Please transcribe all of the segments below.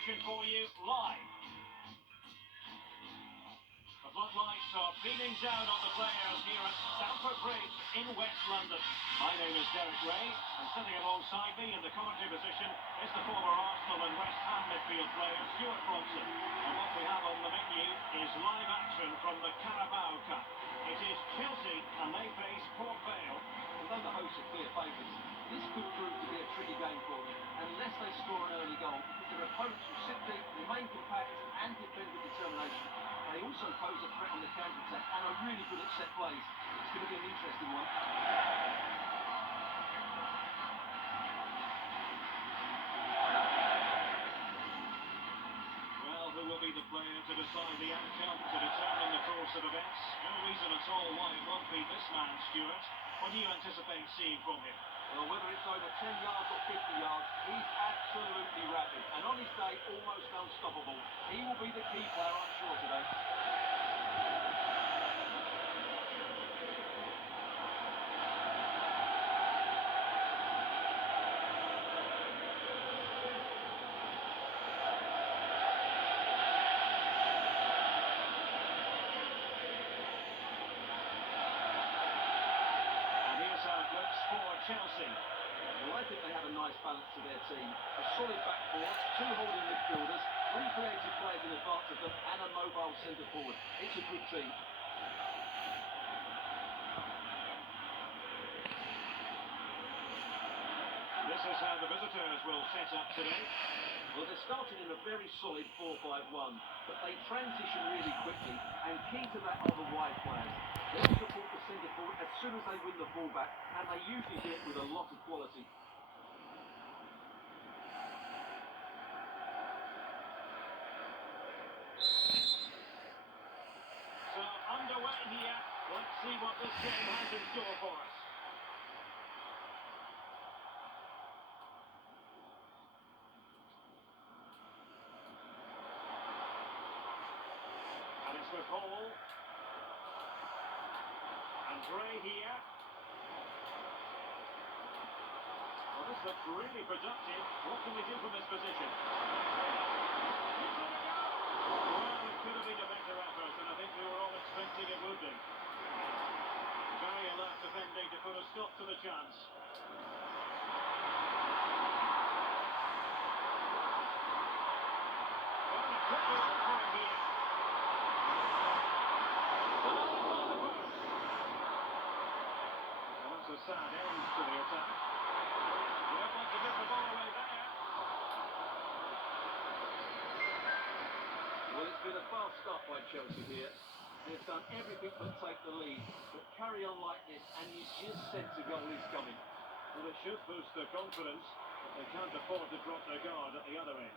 action for you live. The floodlights are beaming down on the players here at Stamford Bridge in West London. My name is Derek Ray, and sitting alongside me in the commentary position is the former Arsenal and West Ham midfield player Stuart Bronson. And what we have on the menu is live action from the Carabao Cup. It is Chelsea and they face Port Vale. Although the hosts are clear favourites, this could prove to be a tricky game for them, unless they score an early goal, because their opponents will sit deep, remain compact and defend with determination. They also pose a threat on the counter-attack and are really good at set plays. It's going to be an interesting one. Well, who will be the player to decide the outcome, to determine the course of events? No reason at all why it won't be this man, Stuart. What do you anticipate seeing from him? Well, whether it's over 10 yards or 50 yards, he's absolutely rapid. And on his day, almost unstoppable. He will be the key player, I'm sure, today. Chelsea. Well, I think they have a nice balance to their team. A solid back four, two holding midfielders, three creative players in advance of them, and a mobile centre forward. It's a good team. This is how the visitors will set up today. Well, they started in a very solid 4-5-1, but they transition really quickly, and key to that are the wide players. They'll support the centre forward as soon as they win the ball back, and they usually do it with a lot of quality. So, underway here. Let's see what this game has in store for us. And it's with Hall. And Gray here. Well, this looks really productive. What can we do from this position? Well, it could have been a better effort, and I think we were all expecting it would be. Very alert defending to put a stop to the chance. Well, a triple offering here. A sad end to the attack. You don't want to get the ball away there. Well, it's been a fast start by Chelsea here. They've done everything but take the lead. But carry on like this, and you just sense a goal is coming. Well, it should boost their confidence, but they can't afford to drop their guard at the other end.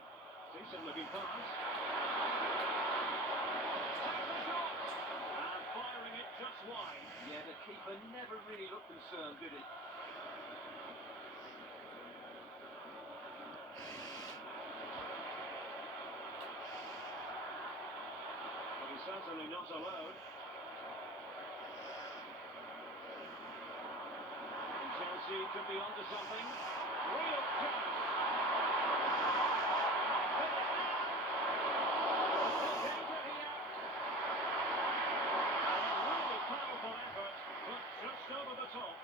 Decent looking pass. And firing it just wide. Yeah, the keeper never really looked concerned, did he? But he's certainly not alone. And Chelsea could be onto something. Real chance. Over the top.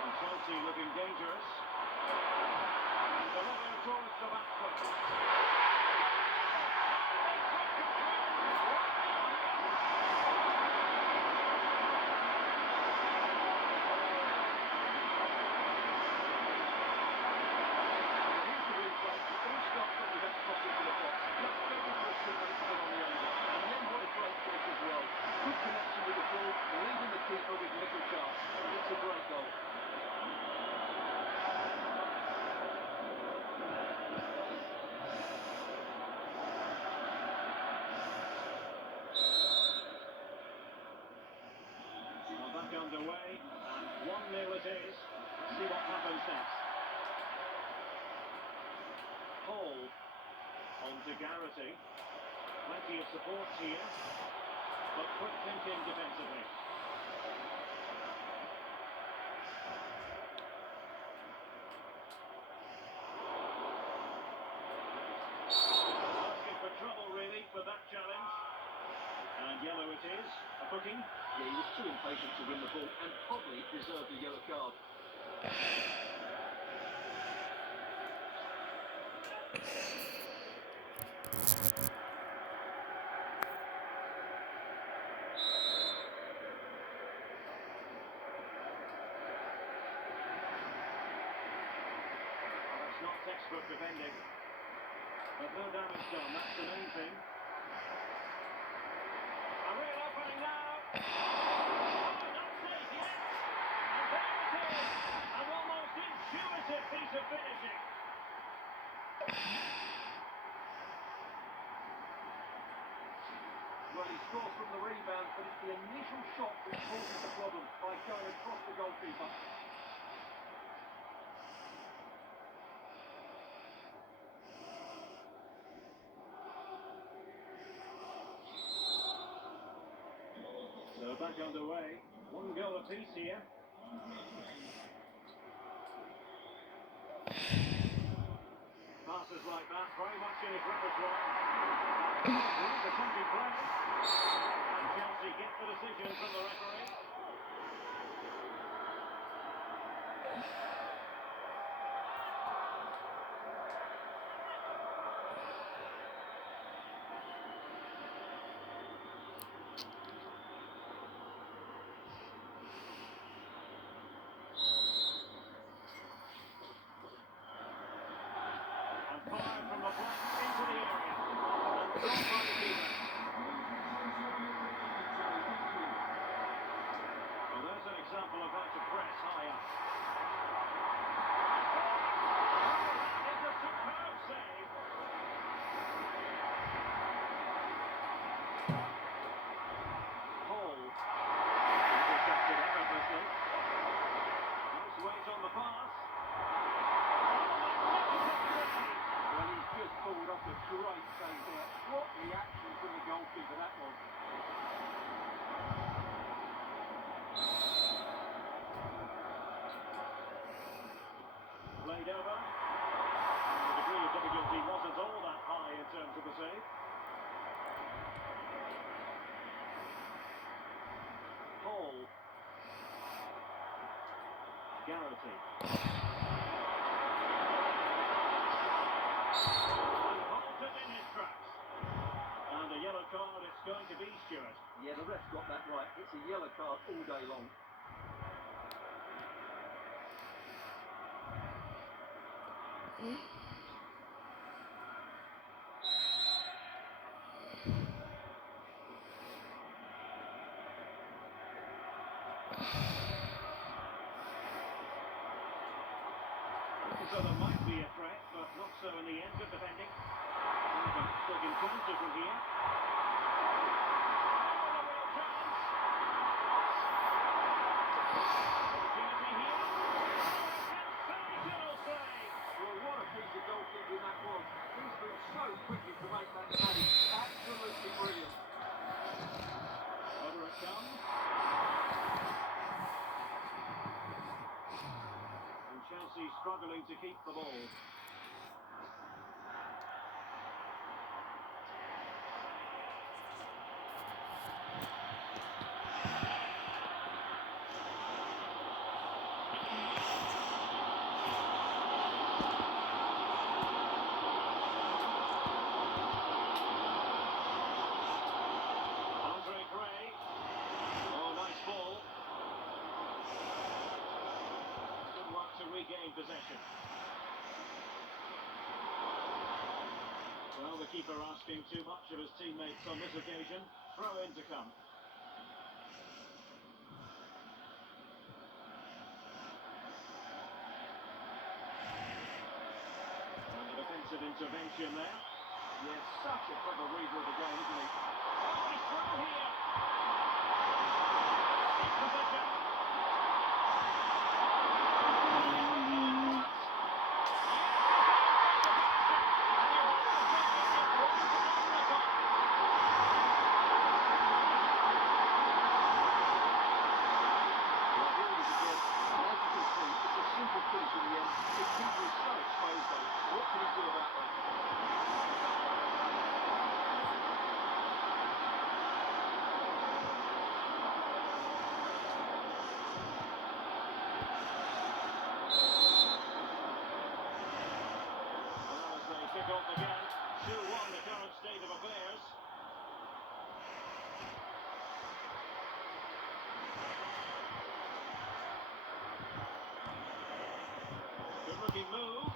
And Chelsea looking dangerous. And delivered towards the back post. to Garrity. Plenty of support here, but quick thinking defensively. Asking for trouble really for that challenge. And yellow it is. A booking. Yeah, he was too impatient to win the ball and probably deserved a yellow card. Well, that's not textbook defending. But no damage done, that's the main thing. A real opening now. Oh, not safe yet. And there it is. An almost intuitive piece of finishing. Well, he scores from the rebound, but it's the initial shot which causes the problem by going across the goalkeeper. So back underway. One goal apiece here. Passes like that, very much in his repertoire. The country players. And Chelsea get the decision from the referee. And fired from the flank into the area. And stopped by the keeper. Well, there's an example of how to press high up. It's a superb save. Hall. Intercepted effortlessly. Nice weight on the pass. Well, he's just pulled off a great save there. What reaction from the goalkeeper that was. Played over. The degree of difficulty wasn't all that high in terms of the save. Hall. Garrity. And halted in his tracks. And a yellow card it's going to be, Stuart. Yeah, the ref got that right. It's a yellow card all day long. So there might be a threat, but not so in the end of defending. Still encounter from here. Oh, a real chance. Opportunity here. Oh, a sensational save. Well, what a piece of goalkeeping that was. He's been so quickly to make that save. Absolutely brilliant. Over it comes. And Chelsea struggling to keep the ball. Andre Gray. Oh, nice ball. Good work to regain possession. Well, the keeper asking too much of his teammates on this occasion. Throw in to come. And a defensive intervention there. Yeah, such a clever reader of the game, isn't he? Oh, he's through here. In position. off again. 2-1 the current state of affairs. Good looking move.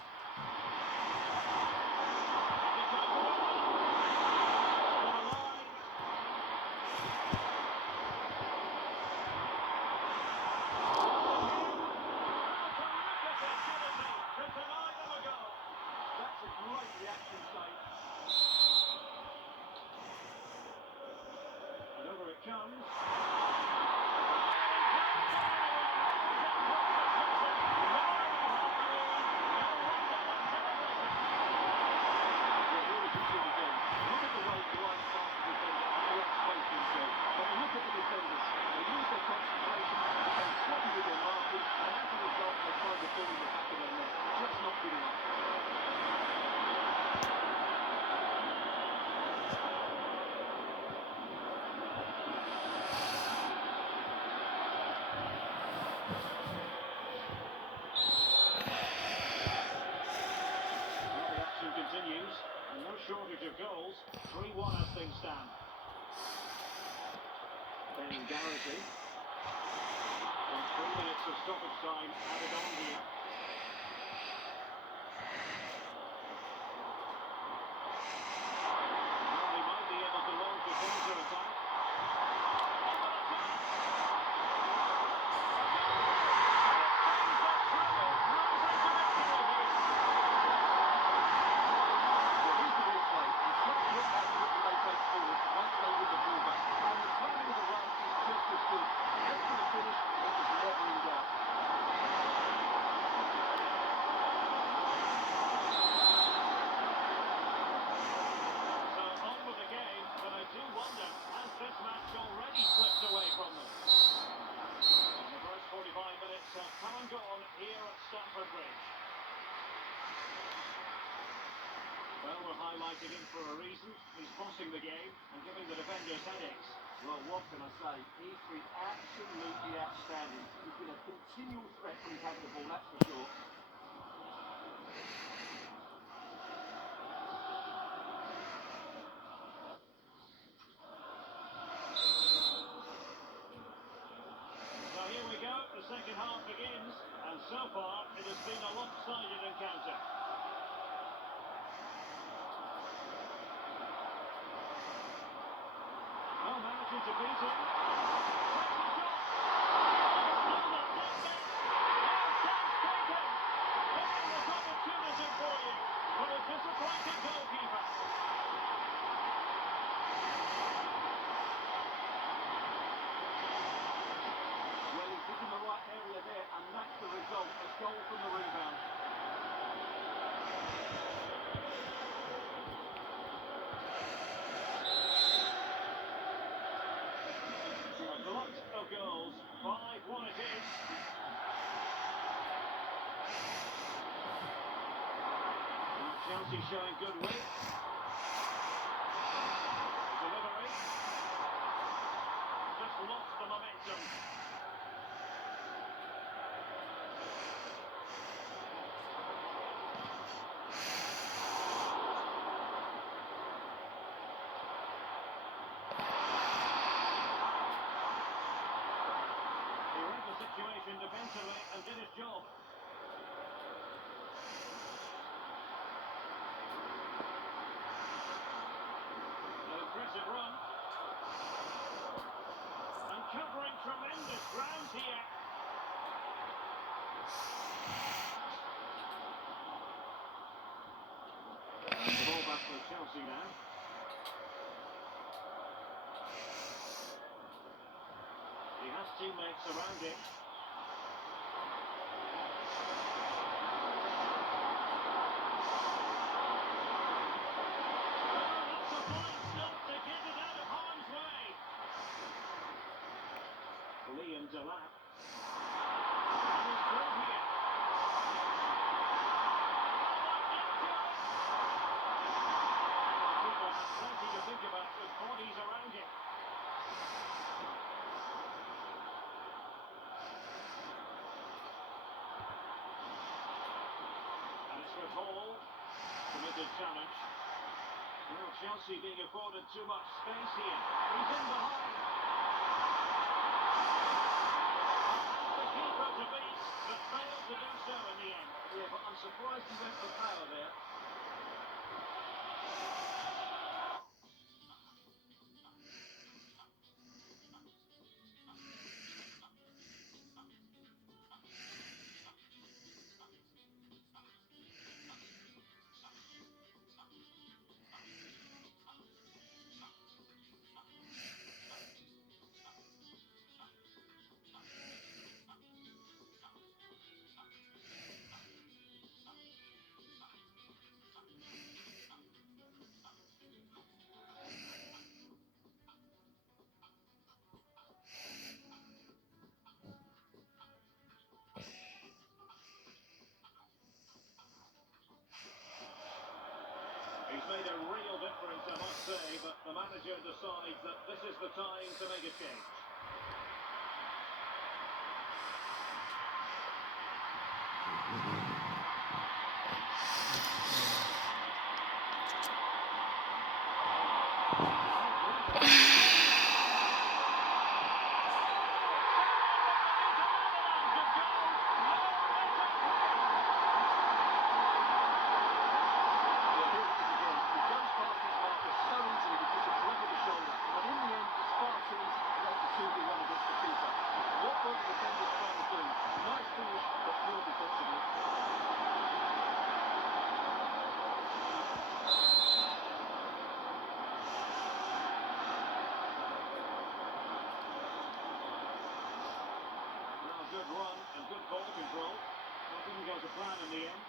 Comes. Continues, and no shortage of goals. 3-1 as things stand. Ben Garrity. And 3 minutes of stoppage time added on here. Well, they might be able to launch a counter-attack. Well, we're highlighting him for a reason. He's bossing the game and giving the defenders headaches. Well, what can I say? He's been absolutely outstanding. He's been a continual threat when he's had the ball, that's for sure. So here we go, the second half begins, and so far it has been a lopsided encounter. No managing to beat him. Opportunity for you, but a disappointing goalkeeper. Well, he's hit in the right area there, and that's the result, a goal from the rebound. A lot of goals, 5-1 it is. Chelsea showing good will. Delivery. Just lost the momentum. He read the situation defensively and did his job. Impressive run. And covering tremendous ground here. And the ball back for Chelsea now. He has teammates around him. Liam Delap. And he's through here. The keeper has plenty to think about with bodies around him. And it's with Hall. Committed challenge. Well, Chelsea being afforded too much space here. He's in behind. The keeper to beat, but failed to do so in the end. Yeah, but I'm surprised he went for power there. He's made a real difference, I must say, but the manager decides that this is the time to make a change. Good run and good ball control. Well, didn't go to plan in the end.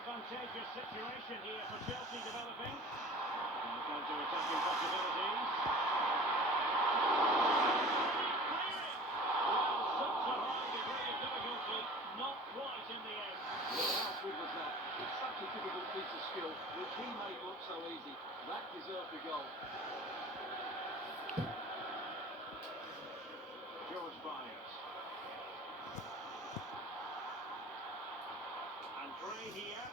Advantageous situation here for Chelsea developing. Counter-attacking possibilities. Well, such a high degree of difficulty, not quite in the end. Well, how good was that? It's such a difficult piece of skill, which he made look so easy. That deserved a goal. George Barrios. And Gray here.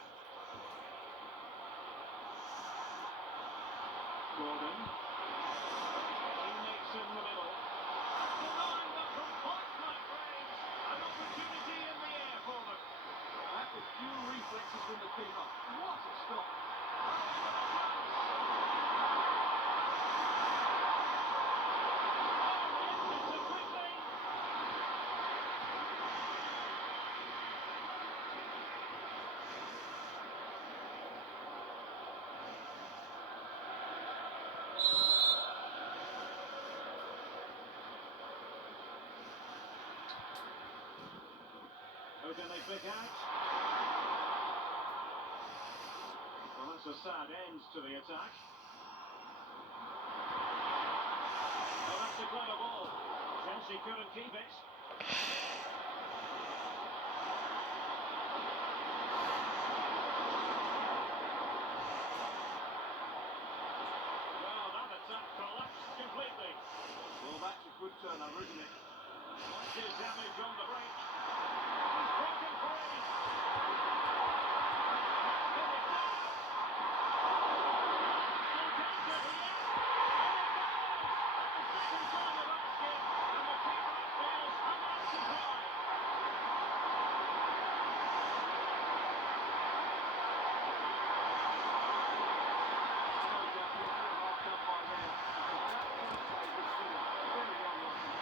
Gordon. Teammates in the middle. Denied them from point-blank range. An opportunity in the air for them. That was few reflexes from the keeper. What a stop! Who can they pick out? Well, that's a sad end to the attack. Well, that's a clever ball. Chelsea couldn't keep it. Well, that attack collapsed completely. Well, that's a good turnover, isn't it? What's his damage on the break? He's broken free. Can it do? Still danger here. And it goes! At the second time of asking, and the keeper feels unoccupied. No doubt he's been half done by now. Because that one save was finished. Very unlucky.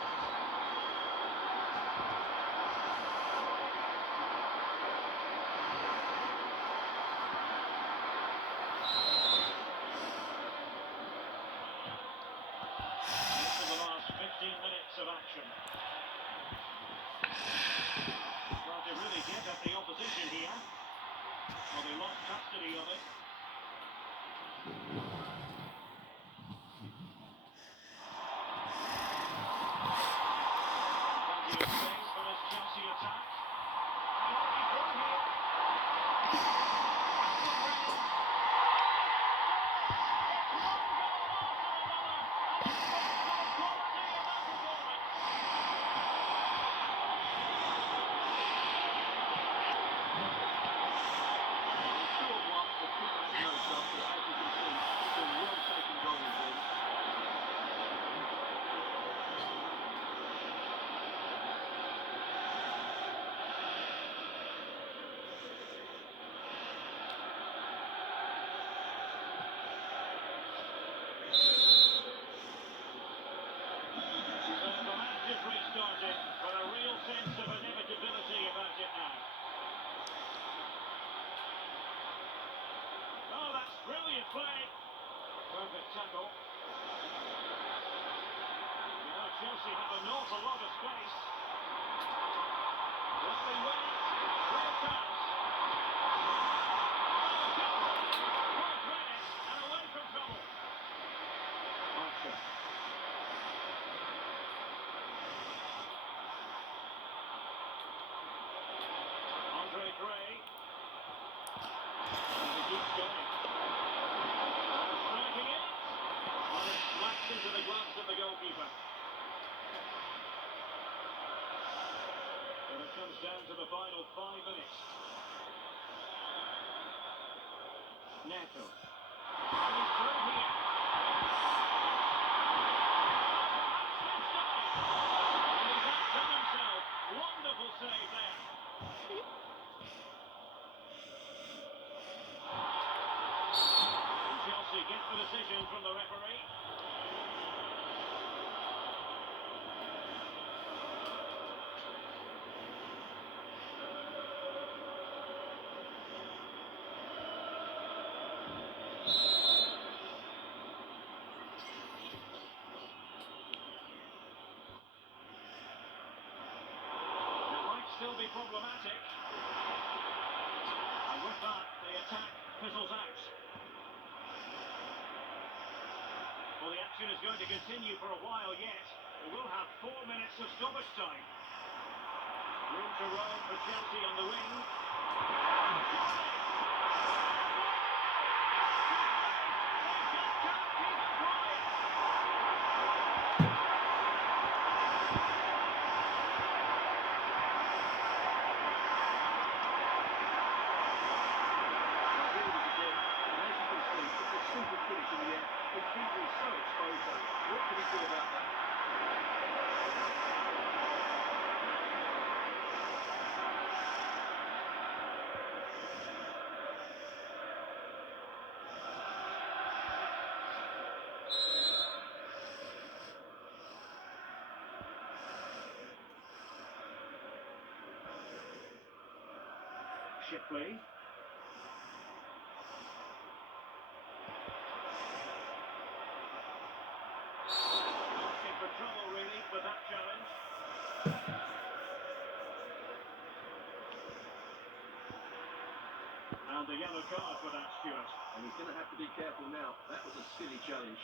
Into the last 15 minutes of action. Well, they really get at the opposition here. Well, they lost custody of it. Plenty of space for this Chelsea attack. And on he through here. Aston Reed. It's one goal after another. And it speaks to the quality of that performance. He scored one, the play. Perfect tackle. Chelsea have an awful lot of space. Lovely win. Real chance. Well read it and away from trouble. Archer. Andre Gray. And he keeps going. Striking it. Well, it slaps into the gloves of the goalkeeper. And it comes down to the final 5 minutes. Neto. And he's through here. Perhaps this time. And he's outdone himself. Wonderful save there. And Chelsea get the decision from the referee. Still be problematic. And with that, the attack fizzles out. Well, the action is going to continue for a while yet. We will have 4 minutes of stoppage time. Room to roam for Chelsea on the wing. Shipley. Asking for trouble really with that challenge. And the yellow card for that, Stuart. And he's going to have to be careful now. That was a silly challenge.